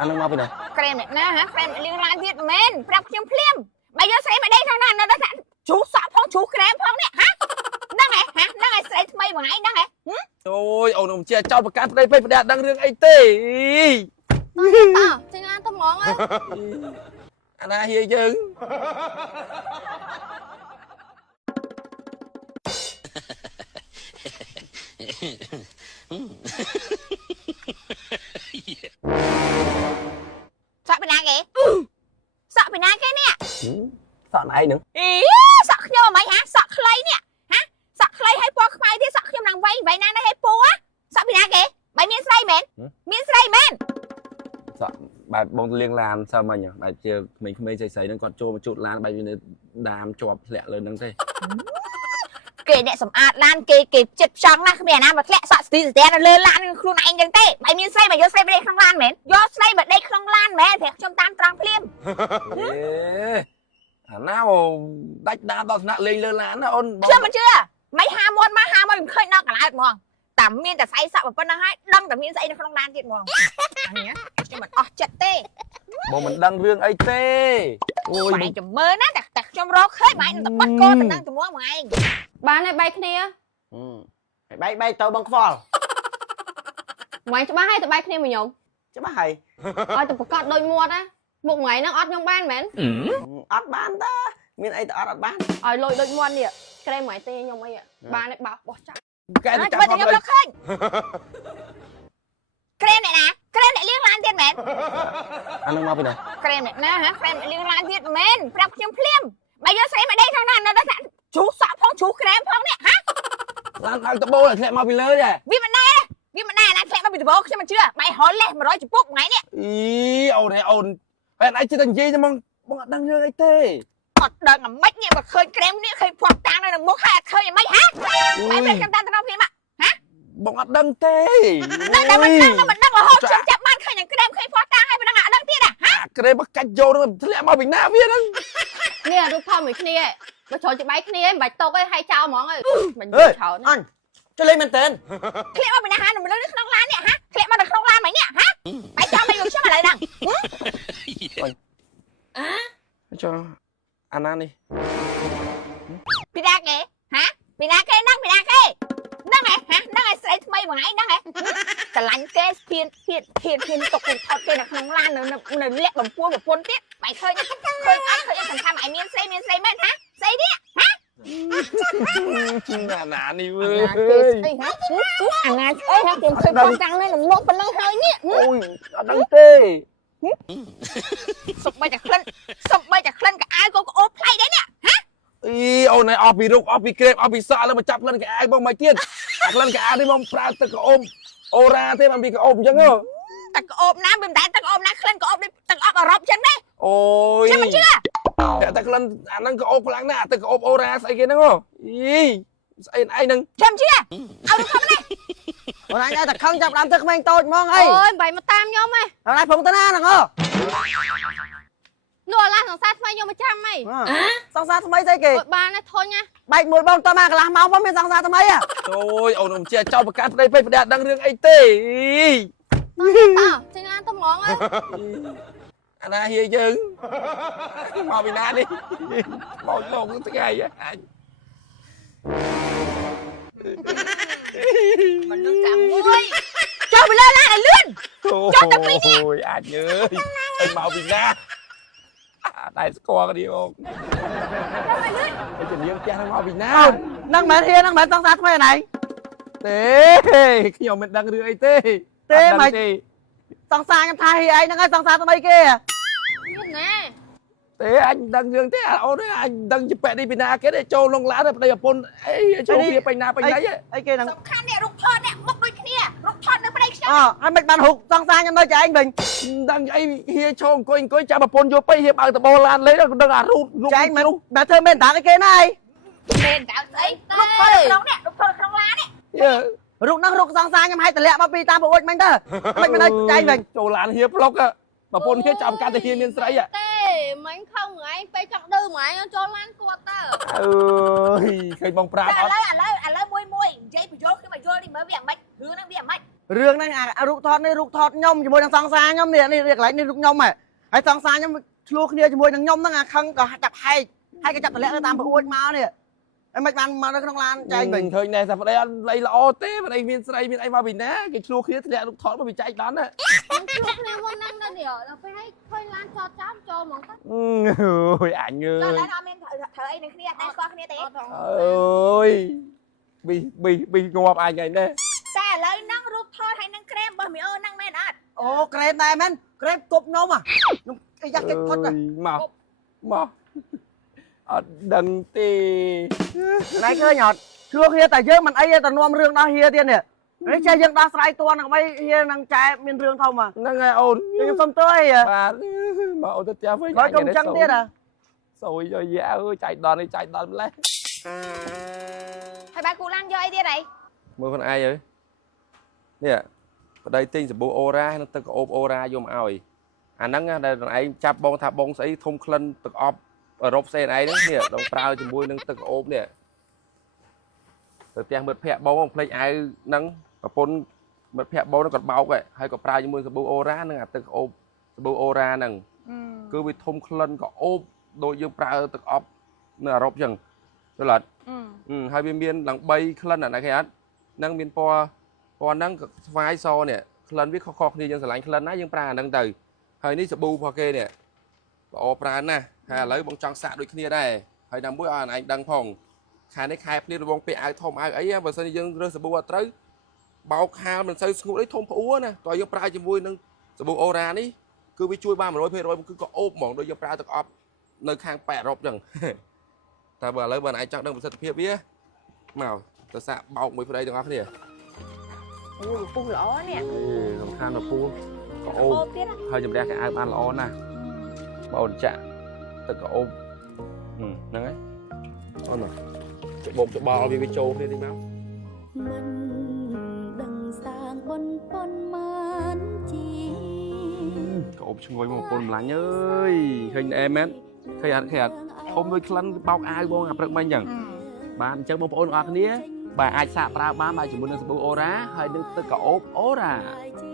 anh đang mau bên này ក្រែមអ្នកណាហ៎ក្រែមអ្នកលៀងឡានទៀតមែនប្រាប់ខ្ញុំភ្លាមបើយកស្រីមកដេកក្នុងណានៅដល់ជូសសក់ផងជូសក្រែមផងនេះហ៎ហ្នឹងហើយហ៎ហ្នឹងហើយស្រីថ្មីមួយថ្ងៃហ្នឹងហើយ ôi ồn ông chia cho một cái đây bây giờ đang riêng ấy tê ចេញឡានទៅហ្មងអើ anh ai hier chứ sợ bị nạt kìa sợ bị nạt cái nè sợ này nữa ý sợ nhau mày hả sợ clay nè hả sợ clay hay po khai thế sợ nhau nàng vay vậy nè hay po á sợ bị nạt kìa mày miên say mến miên say mến sợ bà bông liên lan sao mà nhỉ bà chưa mình không mấy xây nó còn trôi một chút lan bà như đàm chọp lẹ lên nâng thế kể nè sầm ạt lan kể kể chật trắng na không bè nam mà lẹ sợ tí té nó lên lan khuôn anh chẳng thế mày miên say mày vô say bên đây không lan mến vô say bên đây không lan mến thì trong tan trăng phim nào đách đá tao nặng lên lên lan nó ôn chưa mà chưa mấy ha môn khơi nó cả lại mong tạm miênแต่ say sợ mà phân nó hai đâm tạm miên say nó không lan thiệt mong nhưng mà chật tê bộ mình đang riêng ấy tê ôi mày chùm mơ ná đặt trong rô khơi mày nó bắt cô tình đang tụi mua mày ba này bay kia bay bay tàu bằng phò mày cho ba hay tụi bay kia mà nhung chứ má hay ôi tụi cọt đôi muột á một ngày nó ót nhung ban mến ót bán ta miền ấy ót bán ôi lôi đôi muột nè cái đây mày tê nhung ấy ba này bảo bỏ chắc cái nó nó bây chăm giờ không nó khơi krem này nè krem này liên lan tiền mến anh đang mau bên này krem này nè hả krem này liên lan tiền mếnប្រាប់ខ្ញុំភ្លាមបើយកស្រីមកដេកក្នុងណានៅដល់ជូសសក់ផងជូសក្រែមផងនេះហ៎ lan thằng tao bô là lại mau bên lưới này វាមិនដែរណាធ្លាក់មកពីដបខ្ញុំមិនជឿបាយហុលលេះ100ចំពុកថ្ងៃនេះ ý ồn này ồn bạn anh chưa thành gì cho mong mong đang riêng ấy tê អត់ដឹងអាម៉េចនេះបើឃើញក្រែមនេះឃើញភ័ព្វតាំងនៅនឹងមុខហើយអត់ឃើញអាម៉េចហ៎បាយមិនខ្ញុំតាមទៅក្នុងភ្លាមហ៎ bông ắt đăng tê ដឹងតែមិនដឹងរហូតខ្ញុំចាប់បានឃើញនឹងក្រែមឃើញភ័ព្វតាំងហើយមិនដឹងអាដឹងទៀតហ៎ cái đấy bắt cách vô nó lại mau bình nam viên đấy នេះរូបថតមួយគ្នាបើចូលច្បាយគ្នាមិនបាច់តុកឯងហើយចោលហ្មងអើយមិនយ ơi ល់ច្រើន anh cho lên mình tên ធ្លាក់មកពីណាហានៅលើក្នុងឡាននេះហ៎ធ្លាក់មកនៅក្នុងឡានហ្មងនេះហ៎បាយចាំមកយកខ្ញុំឥឡូវហ្នឹង cho ăn ăn đi ពីណាគេហ៎ពីណាគេហ្នឹងហ្នឹងហើយហ៎ហ្នឹងហើយស្រីថ្មីមួយថ្ងៃហ្នឹងហើយស្រឡាញ់គេហ៊ានទុកថតគេនៅក្នុងឡាននៅលាក់បំពួនប្រពន្ធទៀតបាយឃើញអត់ឃើញសំខាន់ឯមានស្រីមែនហ៎ស្អីនេះ nà đi អា ơi ណាគេស្អីហ៎អាណាស្អីហ៎ខ្ញុំឃើញបងតាំងនៅមុខប៉ុណ្ណឹងហើយនេះ ôi đăng tê សុំបីតែក្លិនក៏អាវក៏អូបផ្លៃដែរនេះហ៎ ý ồn này ọp bị rục ọp bị kẹp ọp bị sợ lên mà chập lên cái ai bông mày tiên lên cái ai đi bông pra từ cái ôm ô ra thế mà bị cái ôm chứ ngơ ទឹកក្អូបណាមិនតែទឹកក្អូបណាក្លិនក្អូបទឹកអប់អឺរ៉ុបចឹងដែរ ôi ចាំមិនជឿ តែក្លិនអាហ្នឹងក៏អូបខ្លាំងណាស់ទឹកក៏អូបអូរ៉ាស្អីគេហ្នឹងហ៎អីស្អីឯងហ្នឹង ចាំជឿឲ្យរូបថតនេះ còn anh ai thật không chập làm thức mình tôi mong អូ ấy យមិនបាច់មកតាមខ្ញុំឯង hôm nay phụng tên na nè ngơ នោះឡានសង្សារថ្មីខ្ញុំមកចាំឯង xong ra mấy giây kì អត់បានទេធុញណា bạch mùi bông tôi mà cả làm máu phong miền xong ra mấy à អូយអូនខ្ញុំជាចោលប្រកាសប្តីពេកប្រដាដឹងរឿងអីទេ តើចេញឡានទៅហ្មងអើយ អាណាហៀយើងមកពីណានេះមកថ្ងៃអញ មិននឹងចាំមួយចូលទៅលើឡានឲ្យលឿន អូយអញអើយអញមកពីណាតែស្គាល់ក៏điបងជំនាញផ្ទះនឹងមកពីណា nâng mẹ thiên nâng mẹ xong ra mấy này ទេខ្ញុំមិនដឹងរឿងអីទេ ទេមិន xong ra em thay anh nâng ấy xong ra mấy kia មានណា ទេអញដឹងរឿងទេអូនអញដឹងជាប៉ែនេះពីណាគេទេចូលលងឡានប្តីប្រពន្ធអីចូលវាពេញណាពេញណី ấy kia nâng សំខាន់នេះរូបថតនេះមុខដូចគ្នារូបថតនៅប្តីខ្ញុំ anh mệt bàn hụt xong ra em ơi cho anh bình ដឹងអីហៀចូលអង្គុយចាំប្រពន្ធយកពេញហៀបើកដបឡានលេដឹងអារូប cho anh mẹ thơ bên thả cái kia này មែនតើស្អីរូបថតនៅក្នុងនេះរូបថតក្នុងឡាននេះ rụng nó rụng xong ra em hay tờ lẹ bao pi tam bộ mình đó mình bên đây cho anh bình ចូលឡានហៀប្លុកប្រពន្ធហៀចាំកាន់តែហៀមានស្រី ទេមិញខំថ្ងៃពេលចង់ឌឺហ្មងចូលឡានគាត់តើ អើយឃើញបងប្រាប់អត់ ឥឡូវមួយនិយាយបញ្យល់ខ្ញុំឲ្យយល់នេះមើលវាអាម៉េចរឿងហ្នឹងវាអាម៉េច រឿងហ្នឹងអារូបថតនេះរូបថតខ្ញុំជាមួយនឹងសង្សារខ្ញុំនេះកន្លែងនេះរូបខ្ញុំហ៎ហើយសង្សារខ្ញុំឆ្លោះគ្នាជាមួយនឹងខ្ញុំហ្នឹងអាខឹងក៏ចាប់ហែកហើយក៏ចាប់តម្លាក់ទៅតាមប្រួចមកនេះហើយមិនបានមកនៅក្នុងឡានចែកវិញ ឃើញណែថាប្តីអត់លៃល្អទេប្តីមានស្រីមានអីមកពីណាគេឆ្លោះគ្នាធ្លាក់រូបថតមកពីចែកដល់ណា ជួបគ្នាមុនហ្នឹងទៅនេះដល់ពេលឲ្យឃើញឡានចតចាំចូលហ្មងទៅ អូយអញអើ ដល់ យ ហើយអត់មានធ្វើអីនឹងគ្នាតែស្គាល់គ្នាទេ អូយប៊ីងាប់អញថ្ងៃនេះ តែឥឡូវហ្នឹងរូបថតហើយនឹងក្រែមរបស់មីអូហ្នឹងមែនអត់ អូក្រែមដែរមែនក្រែមគប់ខ្ញុំខ្ញុំអីយ៉ាគេផុត មកអត់ដឹងទេ ណៃឃើញអត់ឆ្លោះគ្នាតែយើងមិនអីទេតែនាំរឿងដល់ហៀទៀតនេះនេះចេះយើងដោះស្រាយតួនឹងបីហៀនឹងចែមានរឿងធំហ៎ ហ្នឹងហើយអូន ខ្ញុំសុំទោសអី បាទមកអូនទៅផ្ទះវិញ បើកុំចឹងទៀតហ៎ សួយយកយ៉ាអើយចែកដល់នេះចែកដល់ម្លេះ ហើយបើគូឡានយកអីទៀតអី មើលខ្លួនឯងអើយនេះប្តីទិញសាប៊ូអូរ៉ានិងទឹកក្អូបអូរ៉ាយកមកឲ្យអាហ្នឹងដែលខ្លួនឯងចាប់បងថាបងស្អីធំក្លិនទឹកអប់អឺរ៉ុបផ្សេងឯងហ្នឹងនេះដងប្រើជាមួយនឹងទឹកក្អូបនេះទៅផ្ទះមិត្តភ័ក្ដិបងភ្លេចអាវហ្នឹងប្រពន្ធមិត្តភ័ក្ដិបងហ្នឹងគាត់បោកហើយក៏ប្រើជាមួយសាប៊ូអូរ៉ានិងអាទឹកក្អូបសាប៊ូអូរ៉ាហ្នឹងគឺវាធំក្លិនក្អូបដូចយើងប្រើទឹកអប់នៅអឺរ៉ុបអញ្ចឹងយល់អត់ហើយវាមានឡើង3ក្លិនអាណាគេអត់ហ្នឹងមានពណ៌ហ្នឹងស្វាយសនេះក្លិនវាខុសៗគ្នាយើងស្រឡាញ់ក្លិនណាយើងប្រើអាហ្នឹងទៅហើយនេះសាប៊ូរបស់គេនេះល្អប្រើណាស់ហើយឥឡូវបងចង់សាកដូចគ្នាដែរហើយដើម្បីឲ្យអញដឹងផងខែនេះខែភ្លៀងរបងពេលអាវធំអាវអីបើសិនជាយើងរើសសាប៊ូអត់ត្រូវបោកហាលមិនសូវស្ងួតអីធំផ្អួរណាតើយើងប្រើជាមួយនឹងសាប៊ូអូរ៉ានេះគឺវាជួយបាន 100% គឺក៏អូបហ្មងដូចយើងប្រើទឹកអប់នៅខាងប៉ែអឺរ៉ុបអញ្ចឹងតែបើឥឡូវបើឯងចង់ដឹងប្រសិទ្ធភាពវាមកទៅសាកបោកមួយប្តីទាំងអស់គ្នា អូពុះល្អនេះ សំខាន់ទៅពូក៏អូប អូបទៀត ហើយជំរះកៅអៅបានល្អណាស់បងអូនចាក់ទឹកក៏អូបហ្នឹងហើយអូនច្បងច្បល់វាចូលគ្នាតិចមក មិនដឹងសាងបុណ្យប៉ុនមានជី ក៏អូបឈ្ងុយមកប្រពន្ធម្លាញ់អើយឃើញអែមែនឃើញអត់ធំដូចក្លិនបោកអាវបងអាព្រឹកមិញអញ្ចឹងបាទអញ្ចឹងបងប្អូនអរគ្នាបាទអាចសាកប្រើបានជាមួយនឹងសាប៊ូអូរ៉ាហើយនឹងទឹកក្អូបអូរ៉ា ជី